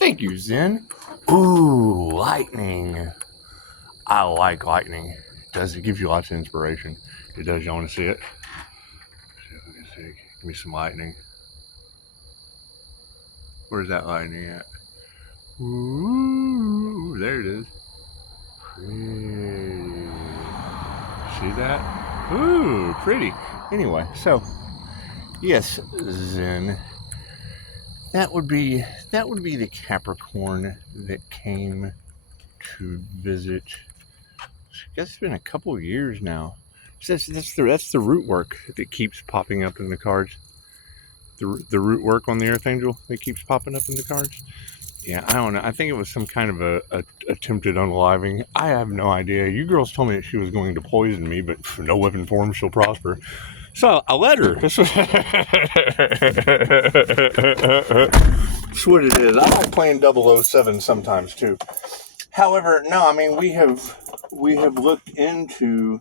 Thank you, Zen. Ooh, lightning. I like lightning. It does. It gives you lots of inspiration. It does. You want to see it? See if we can see. Give me some lightning. Where's that lightning at? Ooh, there it is. Pretty. See that? Ooh, pretty. Anyway, so yes, Zen. That would be the Capricorn that came to visit. I guess it's been a couple of years now. That's the root work that keeps popping up in the cards. The root work on the Archangel that keeps popping up in the cards. Yeah, I don't know. I think it was some kind of a attempted unaliving. I have no idea. You girls told me that she was going to poison me, but for no weapon form shall prosper. So I let her. That's what it is. I like playing 007 sometimes too. However, no, I mean we have looked into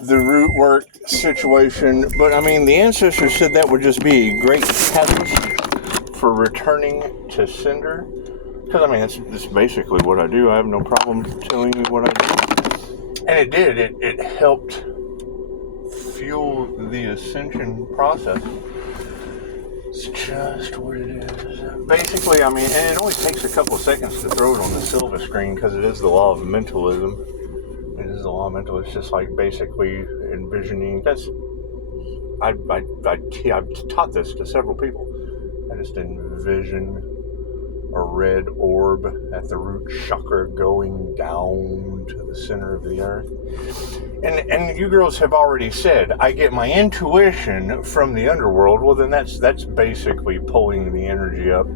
the root work situation, but I mean the ancestors said that would just be a great catalyst for returning to sender. Because I mean that's basically what I do. I have no problem telling you what I do, and it did. It helped fuel the ascension process. It's just what it is. Basically, I mean, and it only takes a couple of seconds to throw it on the silver screen because it is the law of mentalism. It is the law of mentalism. It's just like basically envisioning. I've taught this to several people. I just envision a red orb at the root chakra going down to the center of the earth. And you girls have already said, I get my intuition from the underworld. Well, then that's basically pulling the energy up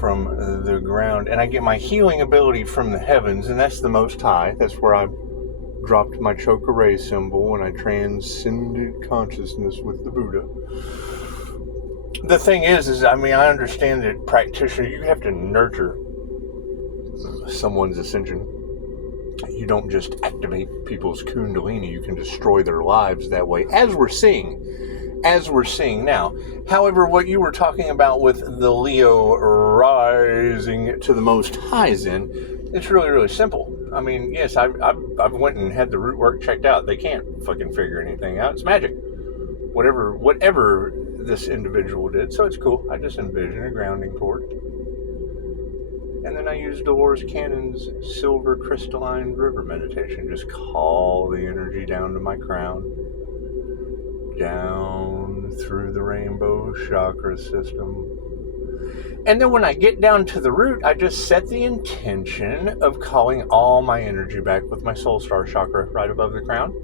from the ground. And I get my healing ability from the heavens, and that's the Most High. That's where I dropped my Chokeray symbol when I transcended consciousness with the Buddha. The thing is I mean, I understand that practitioner, you have to nurture someone's ascension. You don't just activate people's kundalini. You can destroy their lives that way, as we're seeing now. However, what you were talking about with the Leo rising to the Most High Zen, it's really, really simple. I mean, yes, I've went and had the root work checked out. They can't fucking figure anything out. It's magic. Whatever this individual did, so it's cool. I just envision a grounding cord. And then I use Dolores Cannon's silver crystalline river meditation. Just call the energy down to my crown, down through the rainbow chakra system. And then when I get down to the root, I just set the intention of calling all my energy back with my soul star chakra right above the crown.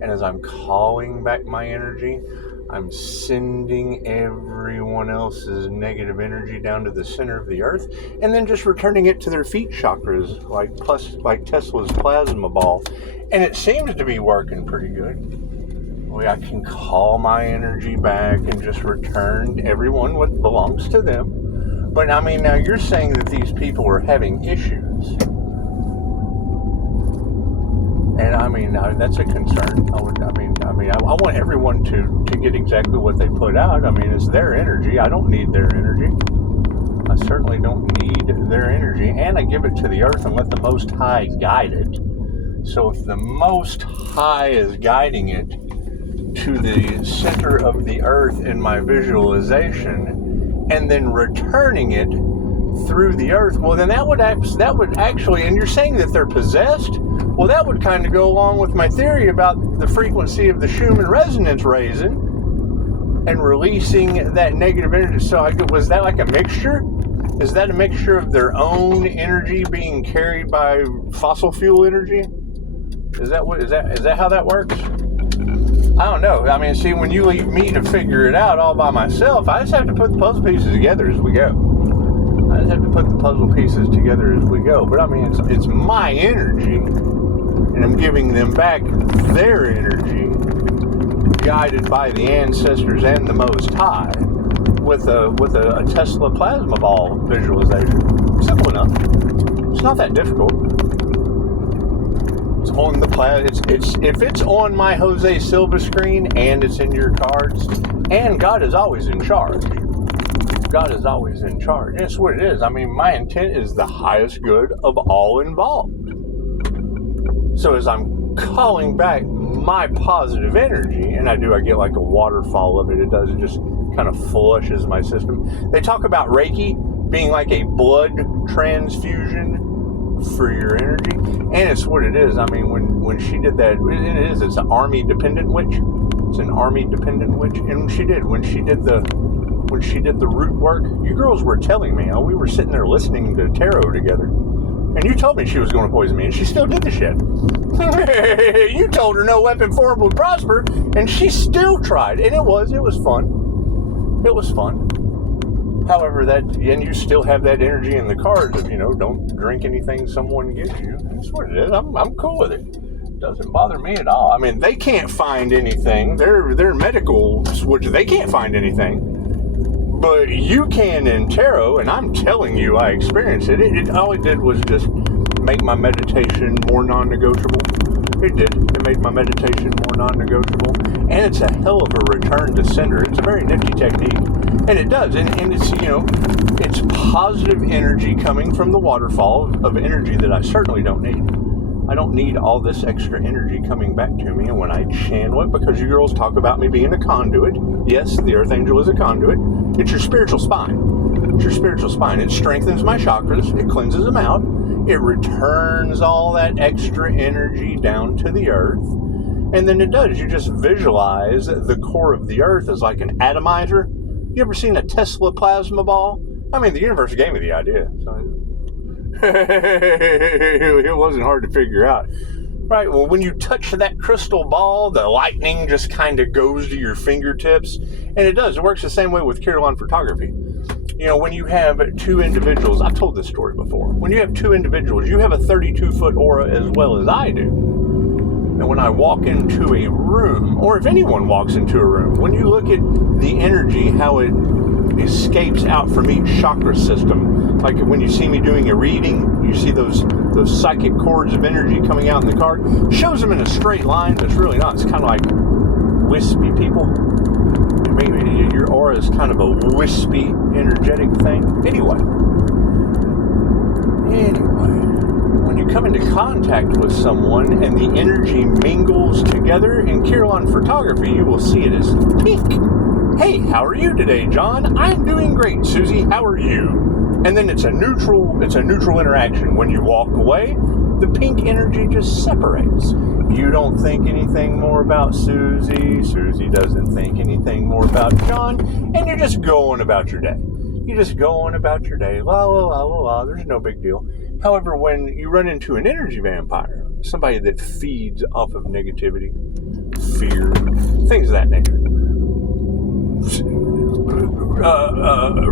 And as I'm calling back my energy, I'm sending everyone else's negative energy down to the center of the earth, and then just returning it to their feet chakras, like Tesla's PlasmaBall. And it seems to be working pretty good. I can call my energy back and just return everyone what belongs to them. But I mean, now you're saying that these people are having issues. And I mean, that's a concern. I want everyone to get exactly what they put out. I mean, it's their energy. I don't need their energy. I certainly don't need their energy. And I give it to the earth and let the Most High guide it. So if the Most High is guiding it to the center of the earth in my visualization and then returning it through the earth, well, then that would actually, and you're saying that they're possessed? Well, that would kind of go along with my theory about the frequency of the Schumann resonance raising and releasing that negative energy. So was that like a mixture? Is that a mixture of their own energy being carried by fossil fuel energy? Is that how that works? I don't know. I mean, see, when you leave me to figure it out all by myself, I just have to put the puzzle pieces together as we go. I just have to put the puzzle pieces together as we go. But I mean, it's my energy, and I'm giving them back their energy, guided by the ancestors and the Most High, with a Tesla PlasmaBall visualization. Simple enough. It's not that difficult. It's on the if it's on my Jose Silva screen and it's in your cards, and God is always in charge. God is always in charge. That's what it is. I mean, my intent is the highest good of all involved. So as I'm calling back my positive energy, and I get like a waterfall of it. It does. It just kind of flushes my system. They talk about Reiki being like a blood transfusion for your energy, and it's what it is. I mean, when she did that, it's an army dependent witch. It's an army dependent witch, and when she did the root work, you girls were telling me, we were sitting there listening to tarot together, and you told me she was going to poison me, and she still did the shit. You told her no weapon formed would prosper, and she still tried, and it was fun. It was fun. However, and you still have that energy in the cards of, don't drink anything someone gives you. That's what it is. I'm cool with it. Doesn't bother me at all. I mean, they can't find anything. They're medical, which they can't find anything. But you can in tarot, and I'm telling you, I experienced it. All it did was just make my meditation more non-negotiable. It did. It made my meditation more non-negotiable. And it's a hell of a return to sender. It's a very nifty technique. And it does. And it's, it's positive energy coming from the waterfall of energy that I certainly don't need. I don't need all this extra energy coming back to me. And when I channel it, because you girls talk about me being a conduit. Yes, the Archangel is a conduit. It's your spiritual spine. It's your spiritual spine. It strengthens my chakras. It cleanses them out. It returns all that extra energy down to the earth. And then it does. You just visualize the core of the earth as like an atomizer. You ever seen a Tesla PlasmaBall? I mean, the universe gave me the idea. So it wasn't hard to figure out. Right, well, when you touch that crystal ball, the lightning just kind of goes to your fingertips. And it does. It works the same way with Caroline photography. When you have two individuals, I've told this story before. When you have two individuals, you have a 32-foot aura as well as I do. And when I walk into a room, or if anyone walks into a room, when you look at the energy, how it escapes out from each chakra system, like when you see me doing a reading, you see those psychic cords of energy coming out in the card, shows them in a straight line, but it's really not. It's kind of like wispy people. Maybe your aura is kind of a wispy, energetic thing. Anyway, when you come into contact with someone and the energy mingles together, in Caroline photography, you will see it as pink. Hey, how are you today, John? I'm doing great, Susie. How are you? And then it's a neutral interaction. When you walk away, the pink energy just separates. You don't think anything more about Susie. Susie doesn't think anything more about John. And you're just going about your day. You're just going about your day. La, la, la, la, la. There's no big deal. However, when you run into an energy vampire, somebody that feeds off of negativity, fear, things of that nature,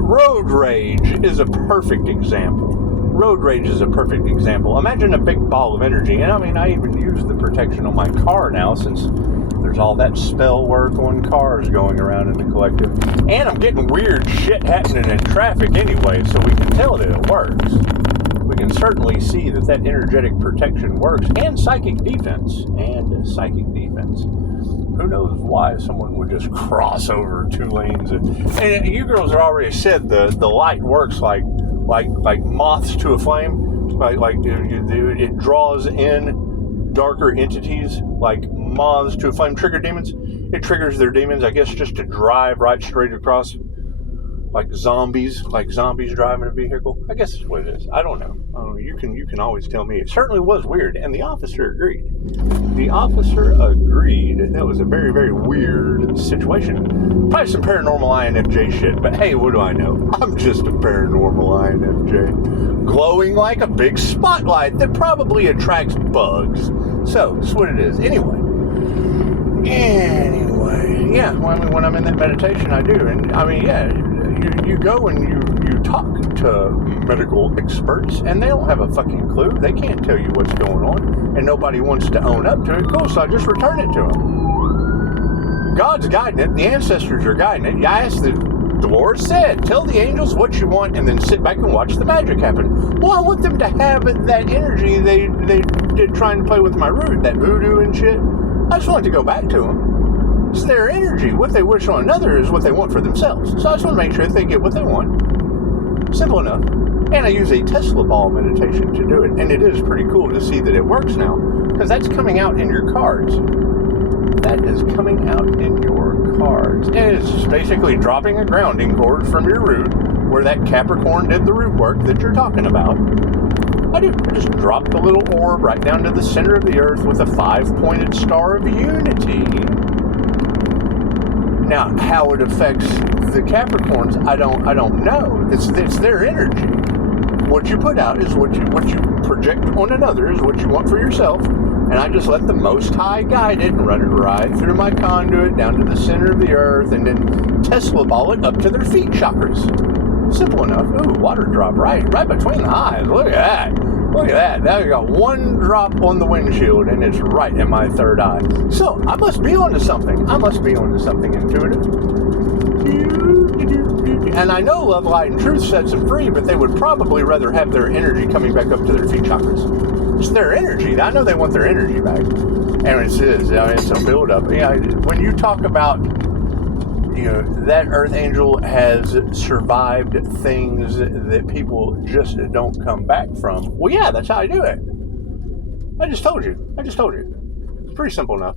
road rage is a perfect example. Road rage is a perfect example. Imagine a big ball of energy. And I mean, I even use the protection on my car now since there's all that spell work on cars going around in the collective. And I'm getting weird shit happening in traffic anyway, so we can tell that it works. We can certainly see that energetic protection works, and psychic defense. Who knows why someone would just cross over two lanes? And you girls have already said the light works like moths to a flame. Like it draws in darker entities like moths to a flame. Trigger demons. It triggers their demons, I guess, just to drive right straight across, like zombies driving a vehicle. I guess that's what it is. I don't know. You can always tell me. It certainly was weird, and the officer agreed. That was a very, very weird situation. Probably some paranormal INFJ shit, but hey, what do I know? I'm just a paranormal INFJ. Glowing like a big spotlight that probably attracts bugs. So, that's what it is. Anyway, yeah, when I'm in that meditation, I do. And, I mean, yeah, you go and you talk to medical experts, and they don't have a fucking clue. They can't tell you what's going on, and nobody wants to own up to it. Cool, so I just return it to them. God's guiding it. The ancestors are guiding it. I asked the Lord said, tell the angels what you want, and then sit back and watch the magic happen. Well, I want them to have that energy they did trying to play with my root, that voodoo and shit. I just want it to go back to them. It's their energy. What they wish on another is what they want for themselves. So I just want to make sure that they get what they want. Simple enough. And I use a Tesla ball meditation to do it. And it is pretty cool to see that it works now. Because that's coming out in your cards. That is coming out in your cards. And it's just basically dropping a grounding cord from your root, where that Capricorn did the root work that you're talking about. I just drop the little orb right down to the center of the earth with a 5-pointed star of unity. Now, how it affects the Capricorns, I don't know. It's their energy. What you put out is what you project on another is what you want for yourself. And I just let the Most High guide it and run it right through my conduit down to the center of the earth, and then Tesla ball it up to their feet chakras. Simple enough. Ooh, water drop right between the eyes. Look at that. Look at that. Now you got one drop on the windshield, and it's right in my third eye. So I must be onto something. I must be onto something intuitive. And I know Love, Light, and Truth sets them free, but they would probably rather have their energy coming back up to their feet chakras. It's their energy. I know they want their energy back. And it's a build-up. When you talk about, that Earth Angel has survived things that people just don't come back from. Well, yeah, that's how I do it. I just told you. It's pretty simple enough.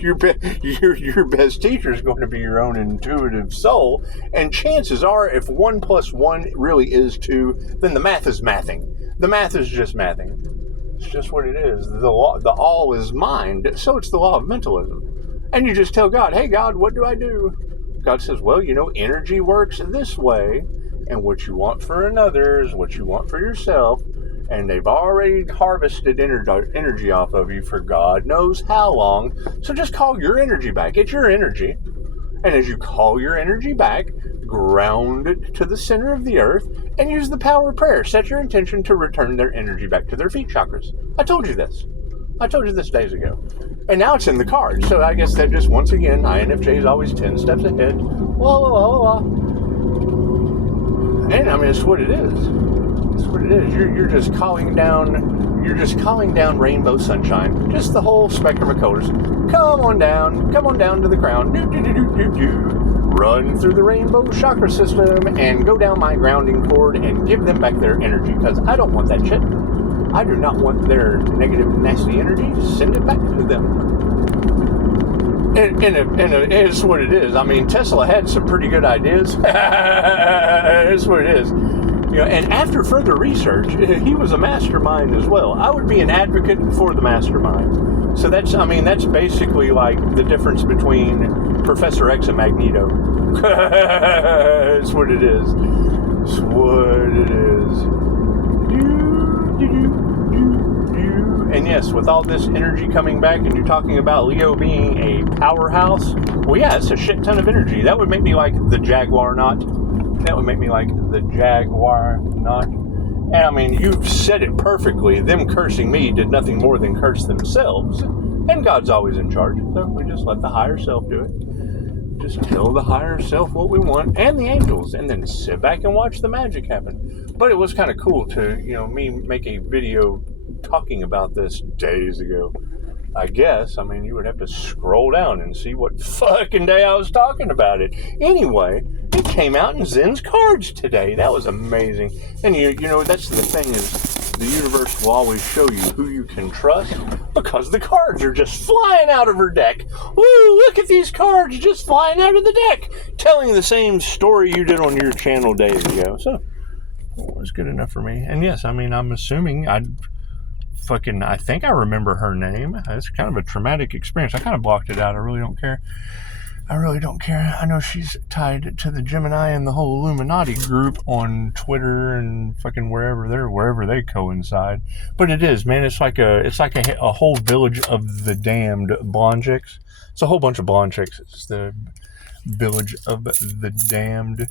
your best teacher is going to be your own intuitive soul, and chances are, if 1 + 1 really is 2, then the math is mathing. The math is just mathing. It's just what it is. The all is mind, so it's the law of mentalism. And you just tell God, hey God, what do I do? God says, well, energy works this way, and what you want for another is what you want for yourself. And they've already harvested energy off of you for God knows how long. So just call your energy back. It's your energy. And as you call your energy back, ground it to the center of the earth and use the power of prayer. Set your intention to return their energy back to their feet chakras. I told you this. Days ago. And now it's in the cards. So I guess that just, once again, INFJ is always 10 steps ahead. La, la, la, la. And it's what it is. That's what it is. You're just calling down rainbow sunshine. Just the whole spectrum of colors. Come on down to the crown. Run through the rainbow chakra system and go down my grounding cord and give them back their energy, because I don't want that shit. I do not want their negative, nasty energy. Send it back to them. And it's what it is. Tesla had some pretty good ideas. It's what it is. And after further research, he was a mastermind as well. I would be an advocate for the mastermind. So that's basically like the difference between Professor X and Magneto. It's what it is. It's what it is. And yes, with all this energy coming back, and you're talking about Leo being a powerhouse, well, yeah, it's a shit ton of energy. That would make me like the Jaguar knot. And you've said it perfectly. Them cursing me did nothing more than curse themselves. And God's always in charge. So we just let the higher self do it. Just tell the higher self what we want, and the angels, and then sit back and watch the magic happen. But it was kind of cool to, me make a video talking about this days ago. I guess, you would have to scroll down and see what fucking day I was talking about it. Anyway, it came out in Zen's cards today. That was amazing. And that's the thing, is the universe will always show you who you can trust, because the cards are just flying out of her deck. Woo, look at these cards just flying out of the deck, telling the same story you did on your channel days ago. So, it was good enough for me. And yes, I'm assuming I think I remember her name. It's kind of a traumatic experience. I kind of blocked it out. I really don't care. I know she's tied to the Gemini and the whole Illuminati group on Twitter and fucking wherever they coincide. But it is, man. It's like a whole village of the damned blonde chicks. It's a whole bunch of blonde chicks. It's the village of the damned.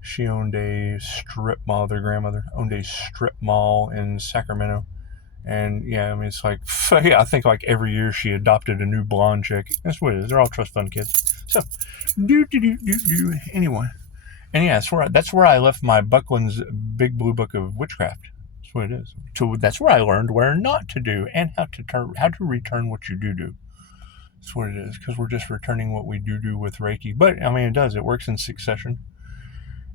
She owned a strip mall. Their grandmother owned a strip mall in Sacramento. And yeah, it's like, I think like every year she adopted a new blonde chick. That's what it is. They're all trust fund kids. So, anyway. And yeah, that's where I left my Buckland's Big Blue Book of Witchcraft. That's what it is. That's where I learned where not to do, and how to return what you do. That's what it is, because we're just returning what we do with Reiki. But, I mean, it does. It works in succession.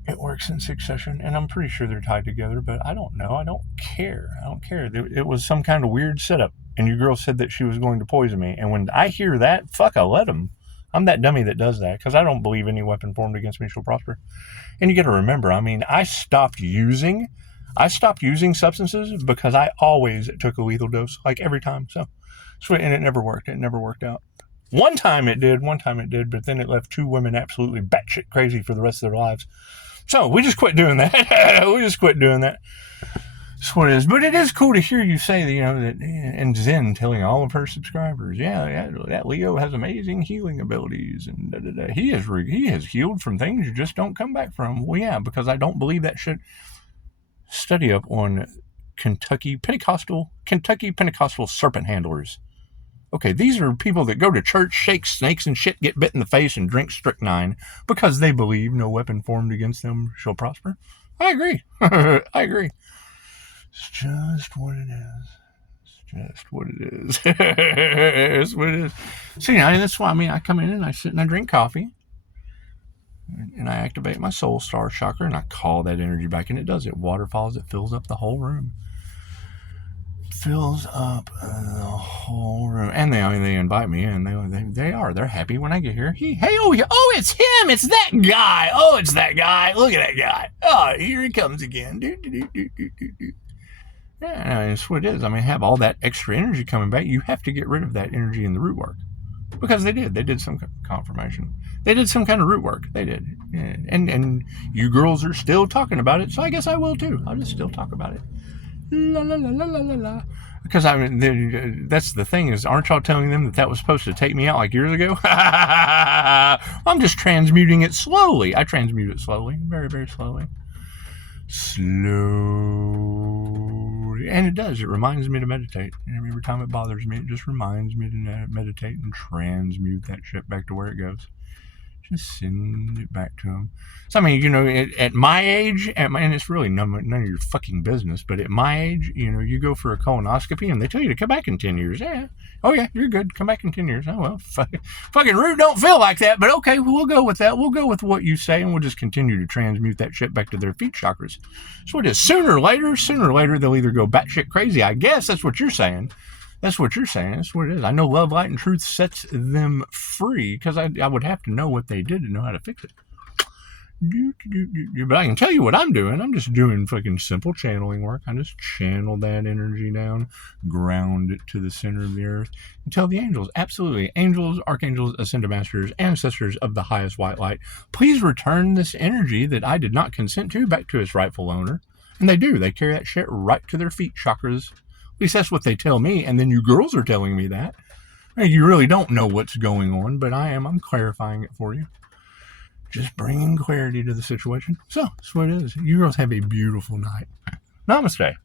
It works in succession, and I'm pretty sure they're tied together, but I don't know. I don't care. I don't care. It was some kind of weird setup, and your girl said that she was going to poison me. And when I hear that, fuck, I'll let him. I'm that dummy that does that, because I don't believe any weapon formed against me shall prosper. And you got to remember, I mean, I stopped using substances because I always took a lethal dose, like every time. So and it never worked. It never worked out. One time it did, but then it left 2 women absolutely batshit crazy for the rest of their lives. So we just quit doing that. That's what it is. But it is cool to hear you say that, that, and Zen telling all of her subscribers, that Leo has amazing healing abilities, and he has healed from things you just don't come back from. Well, yeah, because I don't believe that shit. Study up on Kentucky Pentecostal serpent handlers. Okay, these are people that go to church, shake snakes and shit, get bit in the face, and drink strychnine because they believe no weapon formed against them shall prosper. I agree. I agree. It's just what it is. It's what it is. See, that's why, I come in and I sit and I drink coffee. And I activate my soul star chakra and I call that energy back, and it does. It waterfalls. It fills up the whole room. And they invite me in. They're happy when I get here. It's him. It's that guy. Look at that guy. Oh, here he comes again. Yeah, that's what it is. Have all that extra energy coming back. You have to get rid of that energy in the root work. Because they did some confirmation. They did some kind of root work. They did. And you girls are still talking about it, so I guess I will too. I'll just still talk about it. La la la la la la la. Because that's the thing, is, aren't y'all telling them that was supposed to take me out like years ago? I'm just transmuting it slowly. I transmute it slowly, very, very slowly. And it does. It reminds me to meditate. And every time it bothers me, it just reminds me to meditate and transmute that shit back to where it goes. Just send it back to them. So, at my age, and it's really none of your fucking business, but at my age, you go for a colonoscopy and they tell you to come back in 10 years. Yeah. Oh, yeah, you're good. Come back in 10 years. Oh, well, fucking root don't feel like that, but okay, we'll go with that. We'll go with what you say, and we'll just continue to transmute that shit back to their feet chakras. So it is. Sooner or later, they'll either go batshit crazy. I guess that's what you're saying. That's what it is. I know love, light, and truth sets them free, because I would have to know what they did to know how to fix it. But I can tell you what I'm doing. I'm just doing fucking simple channeling work. I just channel that energy down, ground it to the center of the earth, and tell the angels, absolutely, angels, archangels, ascended masters, ancestors of the highest white light, please return this energy that I did not consent to back to its rightful owner. And they do. They carry that shit right to their feet chakras. At least that's what they tell me, and then you girls are telling me that. You really don't know what's going on, but I'm clarifying it for you. Just bringing clarity to the situation. So, that's what it is. You girls have a beautiful night. Namaste.